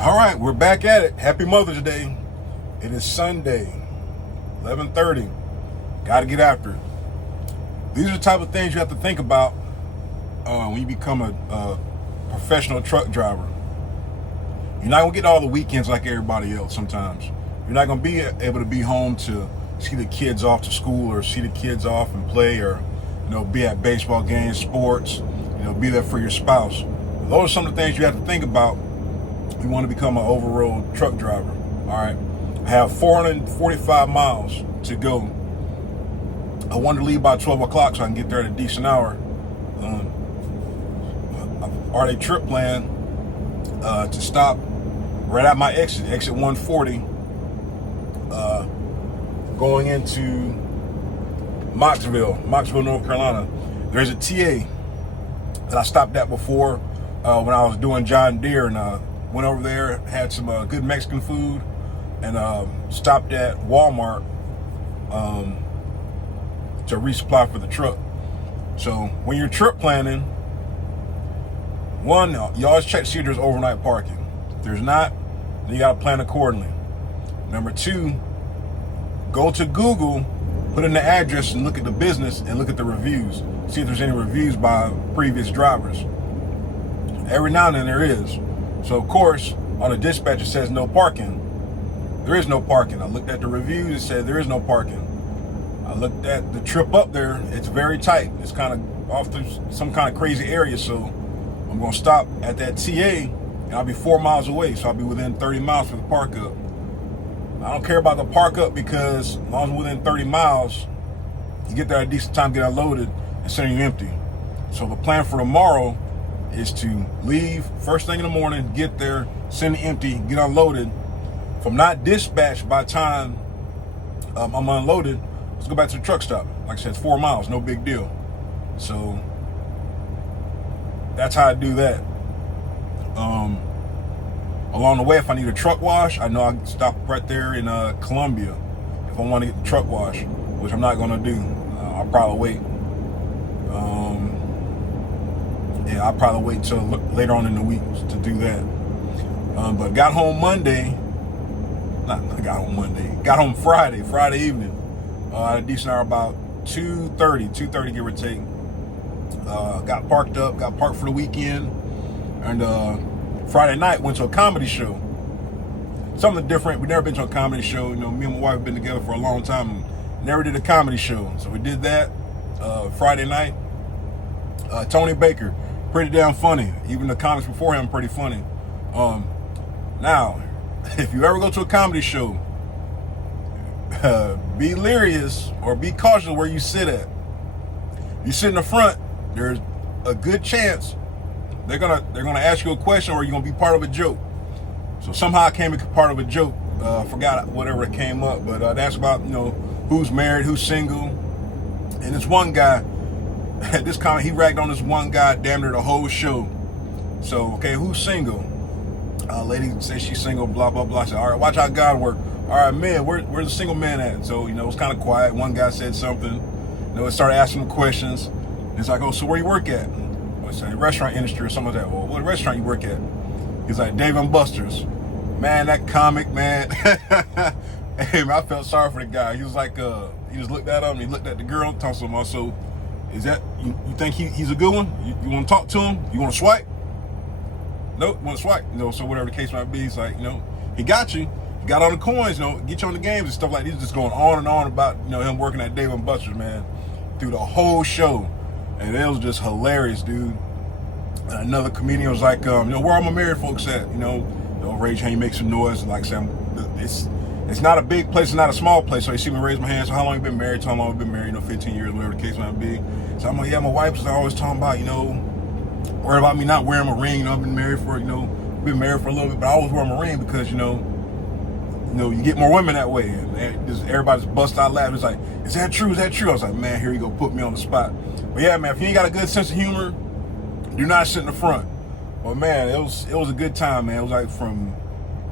All right, we're back at it. Happy Mother's Day. It is Sunday, 11:30. Got to get after it. These are the type of things you have to think about when you become a professional truck driver. You're not going to get all the weekends like everybody else sometimes. You're not going to be able to be home to see the kids off to school or see the kids off and play or, be at baseball games, sports, be there for your spouse. Those are some of the things you have to think about. You want to become an over-road truck driver. All right. I have 445 miles to go. I wanted to leave by 12 o'clock so I can get there at a decent hour. I've already trip planned to stop right at my exit 140, going into Mocksville, North Carolina. There's a TA that I stopped at before when I was doing John Deere, and went over there, had some good Mexican food, and stopped at Walmart to resupply for the truck. So when you're trip planning, one, you always check to see if there's overnight parking. If there's not, then you got to plan accordingly. Number two, go to Google, put in the address and look at the business and look at the reviews. See if there's any reviews by previous drivers. Every now and then there is. So of course, on the dispatch it says no parking. There is no parking. I looked at the reviews, it said there is no parking. I looked at the trip up there, it's very tight. It's kind of off through some kind of crazy area, so I'm gonna stop at that TA and I'll be 4 miles away, so I'll be within 30 miles for the park up. I don't care about the park up because as long as I'm within 30 miles, you get there at a decent time, get unloaded, and send you empty. So the plan for tomorrow is to leave first thing in the morning, get there, send it empty, get unloaded. If I'm not dispatched by the time I'm unloaded, let's go back to the truck stop. Like I said, it's 4 miles, no big deal. So that's how I do that. Along the way, if I need a truck wash, I know I can stop right there in Columbia if I want to get the truck wash, which I'm not going to do. I'll probably wait. I'll probably wait till later on in the week to do that. But got home Friday evening. At a decent hour, about 2:30, give or take. Got parked for the weekend, and Friday night went to a comedy show. Something different. We've never been to a comedy show. Me and my wife have been together for a long time and never did a comedy show. So we did that Friday night. Tony Baker, pretty damn funny. Even the comics before him, pretty funny. Now, if you ever go to a comedy show, be leery or be cautious where you sit at. If you sit in the front, there's a good chance they're gonna ask you a question or you're gonna be part of a joke. So somehow I came part of a joke. Forgot whatever it came up, but that's about who's married, who's single, and this one guy. This comment, he ragged on this one guy damn near the whole show. So okay, who's single? Lady says she's single. Blah blah blah. I said, all right, watch how God work. All right, man, where's the single man at? So it was kind of quiet. One guy said something. It started asking him questions. It's like, oh, so where you work at? I said, restaurant industry or something like that. Well, what restaurant you work at? He's like, Dave and Buster's. Man, that comic, man. Hey, man, I felt sorry for the guy. He was like, he just looked at him. He looked at the girl. Talked to him also. Is that you think he's a good one? You want to talk to him? You want to swipe? Nope, want to swipe. So whatever the case might be, he's like, he got you. He got on the coins, get you on the games and stuff like that. He's just going on and on about him working at Dave and Buster's, man, through the whole show. And it was just hilarious, dude. And another comedian was like, where are my married folks at? Rage hand, make some noise. Like I said, it's not a big place, it's not a small place. So you see me raise my hand. So how long you been married? So how long you been married? 15 years, whatever the case might be. So I'm like, yeah, my wife was always talking about, worried about me not wearing a ring. I've been married for, been married for a little bit, but I always wear my ring because, you get more women that way. And everybody's bust out laughing. It's like, is that true? Is that true? I was like, man, here you go, put me on the spot. But yeah, man, if you ain't got a good sense of humor, do not sit in the front. But man, it was a good time, man. It was like from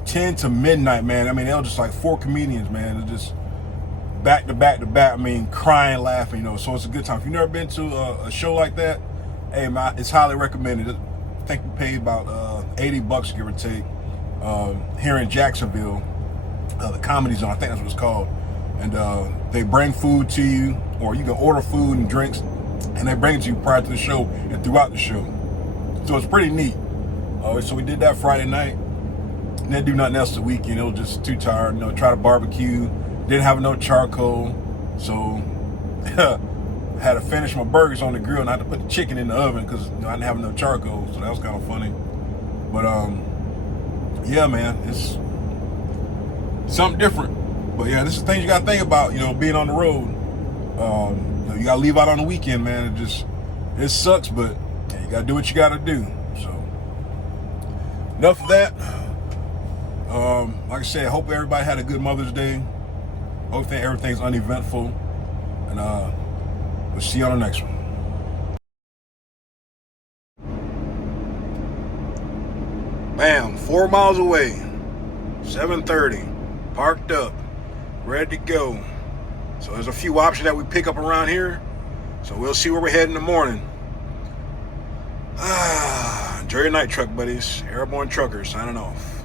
10 to midnight, man. I mean, it was just like 4 comedians, man. It was just back to back to back. I mean, crying, laughing, So it's a good time. If you've never been to a show like that, hey, man, it's highly recommended. I think we paid about $80, give or take. here in Jacksonville, the Comedy Zone, I think that's what it's called. And they bring food to you, or you can order food and drinks, and they bring it to you prior to the show and throughout the show. So it's pretty neat. So we did that Friday night. Didn't do nothing else the weekend. It was just too tired. Try to barbecue. Didn't have no charcoal, so had to finish my burgers on the grill, and I had to put the chicken in the oven because I didn't have no charcoal. So that was kind of funny. But yeah, man, it's something different. But yeah, this is things you gotta think about. Being on the road. You gotta leave out on the weekend, man. It sucks, but you gotta do what you gotta do. So enough of that. Like I said, hope everybody had a good Mother's Day. Hope that everything's uneventful. And we'll see you on the next one. Bam, 4 miles away. 7:30. Parked up. Ready to go. So there's a few options that we pick up around here. So we'll see where we're heading in the morning. Enjoy your night, truck buddies. Airborne Truckers signing off.